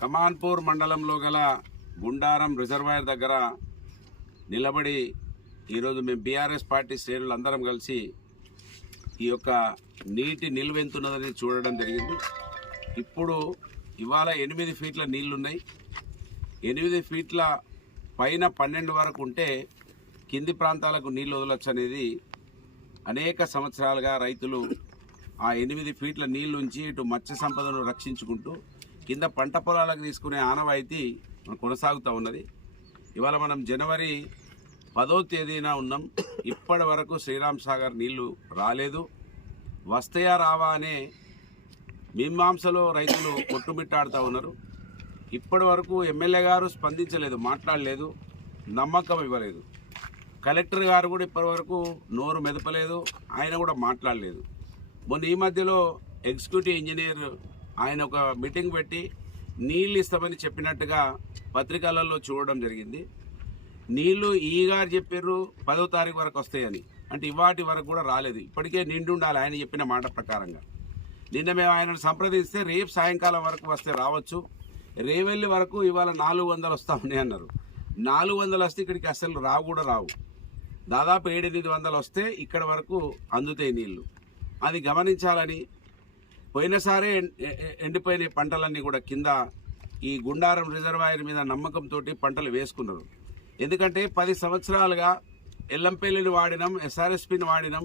కమాన్పూర్ మండలంలో గల గుండారం రిజర్వాయర్ దగ్గర నిలబడి ఈరోజు మేము బీఆర్ఎస్ పార్టీ శ్రేణులు అందరం కలిసి ఈ యొక్క నీటి నిల్వెంతున్నదని చూడడం జరిగింది. ఇప్పుడు ఇవాళ 8 ఫీట్ల నీళ్లున్నాయి. 8 ఫీట్ల పైన 12 వరకు ఉంటే కింది ప్రాంతాలకు నీళ్లు వదలొచ్చు అనేది అనేక సంవత్సరాలుగా రైతులు ఆ 8 ఫీట్ల నీళ్లుంచి ఇటు మత్స్య సంపదను రక్షించుకుంటూ కింద పంట పొలాలకు తీసుకునే ఆనవాయితీ కొనసాగుతూ ఉన్నది. ఇవాళ మనం జనవరి 10వ తేదీన ఉన్నాం. ఇప్పటి వరకు శ్రీరామ్ సాగర్ నీళ్లు రాలేదు. వస్తాయా రావా అనే మీమాంసలో రైతులు కొట్టుమిట్టాడుతూ ఉన్నారు. ఇప్పటి వరకు ఎమ్మెల్యే గారు స్పందించలేదు, మాట్లాడలేదు, నమ్మకం ఇవ్వలేదు. కలెక్టర్ గారు కూడా ఇప్పటి వరకు నోరు మెదపలేదు, ఆయన కూడా మాట్లాడలేదు. మొన్న ఈ మధ్యలో ఎగ్జిక్యూటివ్ ఇంజనీర్ ఆయన ఒక మీటింగ్ పెట్టి నీళ్ళు ఇస్తామని చెప్పినట్టుగా పత్రికలలో చూడడం జరిగింది. నీళ్లు ఈ గారు చెప్పారు 10వ తారీఖు వరకు వస్తాయని, అంటే ఇవాటి వరకు కూడా రాలేదు. ఇప్పటికే నిండి ఉండాలి ఆయన చెప్పిన మాట ప్రకారంగా. నిన్న మేము ఆయనను సంప్రదిస్తే రేపు సాయంకాలం వరకు వస్తే రావచ్చు, రేవెల్లి వరకు ఇవాళ 400 వస్తామని అన్నారు. 400 వస్తే ఇక్కడికి అసలు రావు కూడా రావు. దాదాపు 700-800 వస్తే ఇక్కడ వరకు అందుతాయి నీళ్లు. అది గమనించాలని పోయినసారే ఎండిపోయిన పంటలన్నీ కూడా కింద ఈ గుండారం రిజర్వాయర్ మీద నమ్మకంతో పంటలు వేసుకున్నారు. ఎందుకంటే 10 సంవత్సరాలుగా ఎల్లంపల్లిని వాడినాం, ఎస్ఆర్ఎస్పిని వాడినాం.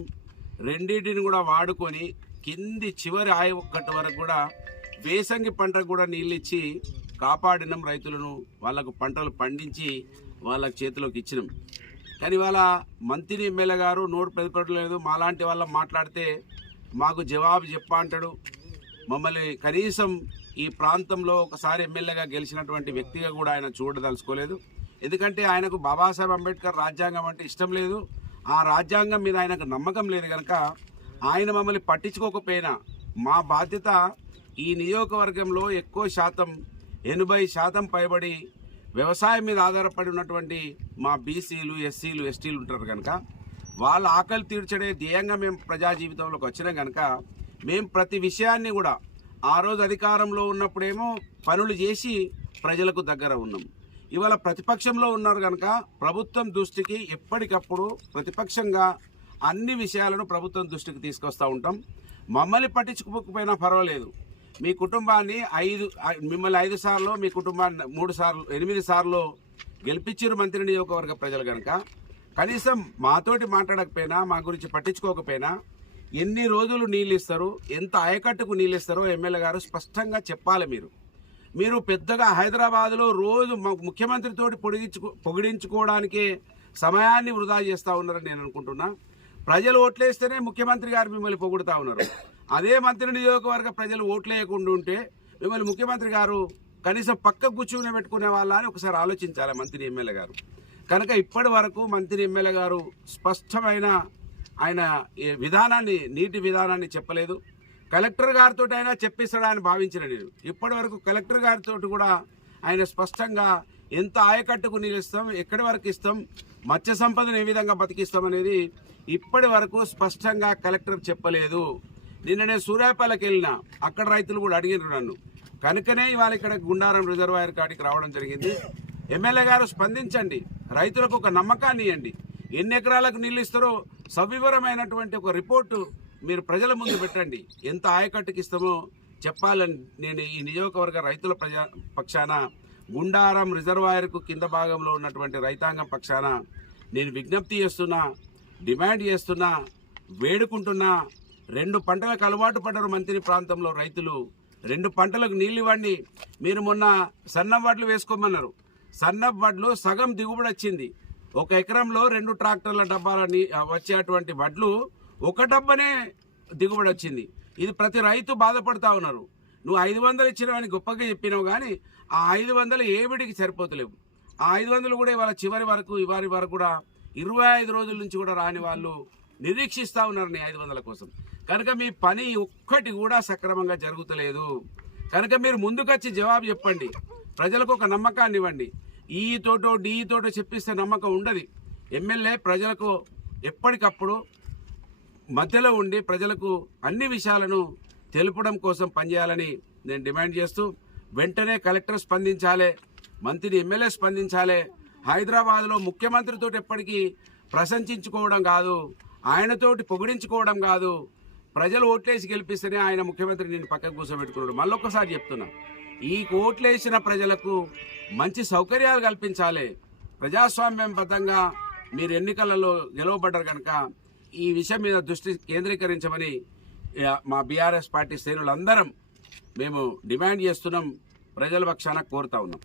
రెండింటిని కూడా వాడుకొని కింది చివరి ఆయొక్కటి వరకు కూడా వేసంగి పంటకు కూడా నీళ్ళు ఇచ్చి కాపాడినాం రైతులను. వాళ్లకు పంటలు పండించి వాళ్ళ చేతిలోకి ఇచ్చినాం. కానీ ఇవాళ మంత్రి ఎమ్మెల్యే గారు నోరు పెదపడలేదు. మాలాంటి వాళ్ళ మాట్లాడితే మాకు జవాబు చెప్పా అంటాడు. మమ్మల్ని కనీసం ఈ ప్రాంతంలో ఒకసారి ఎమ్మెల్యేగా గెలిచినటువంటి వ్యక్తిగా కూడా ఆయన చూడదలుచుకోలేదు. ఎందుకంటే ఆయనకు బాబాసాహెబ్ అంబేద్కర్ రాజ్యాంగం అంటే ఇష్టం లేదు. ఆ రాజ్యాంగం మీద ఆయనకు నమ్మకం లేదు కనుక ఆయన మమ్మల్ని పట్టించుకోకపోయినా మా బాధ్యత ఈ నియోజకవర్గంలో ఎక్కువ శాతం 80% పైబడి వ్యవసాయం మీద ఆధారపడి ఉన్నటువంటి మా బీసీలు, ఎస్సీలు, ఎస్టీలు ఉంటారు కనుక వాళ్ళ ఆకలి తీర్చడే ధ్యేయంగా మేము ప్రజా జీవితంలోకి వచ్చినాం కనుక మేము ప్రతి విషయాన్ని కూడా ఆ రోజు అధికారంలో ఉన్నప్పుడేమో పనులు చేసి ప్రజలకు దగ్గర ఉన్నాం. ఇవాళ ప్రతిపక్షంలో ఉన్నారు కనుక ప్రభుత్వం దృష్టికి ఎప్పటికప్పుడు ప్రతిపక్షంగా అన్ని విషయాలను ప్రభుత్వం దృష్టికి తీసుకొస్తూ ఉంటాం. మమ్మల్ని పట్టించుకోకపోయినా పర్వాలేదు. మీ కుటుంబాన్ని మిమ్మల్ని 5 సార్లు, మీ కుటుంబాన్ని 3 సార్లు, 8 సార్లు గెలిపించారు మంత్రి నియోజకవర్గ ప్రజలు కనుక కనీసం మాతోటి మాట్లాడకపోయినా, మా గురించి పట్టించుకోకపోయినా ఎన్ని రోజులు నీళ్ళు ఇస్తారు, ఎంత ఆయకట్టుకు నీళ్ళు ఇస్తారో ఎమ్మెల్యే గారు స్పష్టంగా చెప్పాలి. మీరు పెద్దగా హైదరాబాద్లో రోజు ముఖ్యమంత్రితోటి పొగిడించుకోవడానికే సమయాన్ని వృధా చేస్తూ ఉన్నారని నేను అనుకుంటున్నా. ప్రజలు ఓట్లేస్తేనే ముఖ్యమంత్రి గారు మిమ్మల్ని పొగుడుతూ ఉన్నారు. అదే మంత్రి నియోజకవర్గ ప్రజలు ఓట్లేయకుండా ఉంటే మిమ్మల్ని ముఖ్యమంత్రి గారు కనీసం పక్క కూర్చుని పెట్టుకునే వాళ్ళ అని ఒకసారి ఆలోచించాలి మంత్రి ఎమ్మెల్యే గారు. కనుక ఇప్పటి వరకు మంత్రి ఎమ్మెల్యే గారు స్పష్టమైన ఆయన విధానాన్ని, నీటి విధానాన్ని చెప్పలేదు. కలెక్టర్ గారితో అయినా చెప్పిస్తాడని భావించిన నేను. ఇప్పటి వరకు కలెక్టర్ గారితో కూడా ఆయన స్పష్టంగా ఎంత ఆయకట్టుకు నీళ్ళు ఇస్తాం, ఎక్కడి వరకు ఇస్తాం, మత్స్య సంపదను ఏ విధంగా బతికిస్తాం అనేది ఇప్పటి వరకు స్పష్టంగా కలెక్టర్ చెప్పలేదు. నిన్న నేను సూర్యాపేటకి వెళ్ళినా, అక్కడ రైతులు కూడా అడిగినారు నన్ను. కనుకనే ఇవాళ ఇక్కడ గుండారం రిజర్వాయర్ కాడికి రావడం జరిగింది. ఎమ్మెల్యే గారు స్పందించండి, రైతులకు ఒక నమ్మకాన్ని ఇవ్వండి. ఎన్ని ఎకరాలకు నీళ్ళు ఇస్తారో సవివరమైనటువంటి ఒక రిపోర్టు మీరు ప్రజల ముందు పెట్టండి. ఎంత ఆయకట్టుకి ఇస్తామో చెప్పాలని నేను ఈ నియోజకవర్గ రైతుల పక్షాన, గుండారం రిజర్వాయర్కు కింద భాగంలో ఉన్నటువంటి రైతాంగం పక్షాన నేను విజ్ఞప్తి చేస్తున్నా, డిమాండ్ చేస్తున్నా, వేడుకుంటున్నా. 2 పంటలకు అలవాటు పడ్డారు మంత్రి ప్రాంతంలో రైతులు. 2 పంటలకు నీళ్ళు ఇవ్వండి. మీరు మొన్న సన్నం వడ్లు వేసుకోమన్నారు. సన్నం వడ్లు సగం దిగుబడి వచ్చింది. 1 ఎకరంలో 2 ట్రాక్టర్ల డబ్బాలని వచ్చేటువంటి వడ్లు 1 డబ్బనే దిగుబడి వచ్చింది. ఇది ప్రతి రైతు బాధపడతా ఉన్నారు. నువ్వు 500 ఇచ్చినవని గొప్పగా చెప్పినావు, కానీ ఆ 500 ఏమిటికి సరిపోతలేవు. ఆ 500 కూడా ఇవాళ ఇవారి వరకు కూడా 25 రోజుల నుంచి కూడా రాని వాళ్ళు నిరీక్షిస్తూ ఉన్నారు నీ 500 కోసం. కనుక మీ పని ఒక్కటి కూడా సక్రమంగా జరుగుతలేదు. కనుక మీరు ముందుకొచ్చి జవాబు చెప్పండి, ప్రజలకు ఒక నమ్మకాన్ని ఇవ్వండి. ఈ తోటో డీ తోటో చెప్పిస్తే నమ్మకం ఉండదు. ఎమ్మెల్యే ప్రజలకు ఎప్పటికప్పుడు మధ్యలో ఉండి ప్రజలకు అన్ని విషయాలను తెలుపడం కోసం పనిచేయాలని నేను డిమాండ్ చేస్తూ, వెంటనే కలెక్టర్ స్పందించాలి, మంత్రి ఎమ్మెల్యే స్పందించాలి. హైదరాబాద్లో ముఖ్యమంత్రితో ఎప్పటికీ ప్రశంసించుకోవడం కాదు, ఆయనతోటి పొగిడించుకోవడం కాదు. ప్రజలు ఓట్లేసి గెలిపిస్తేనే ఆయన ముఖ్యమంత్రి నేను పక్కకు కూర్చోబెట్టుకున్నాడు. మళ్ళొక్కసారి చెప్తున్నా, ఈ ఓట్లేసిన ప్రజలకు మంచి సౌకర్యాలు కల్పించాలి. ప్రజాస్వామ్యబద్ధంగా మీరు ఎన్నికలలో గెలవబడ్డారు కనుక ఈ విషయం మీద దృష్టి కేంద్రీకరించమని మా బీఆర్ఎస్ పార్టీ శ్రేణులందరం మేము డిమాండ్ చేస్తున్నాం, ప్రజల పక్షాన కోరుతా ఉన్నాం.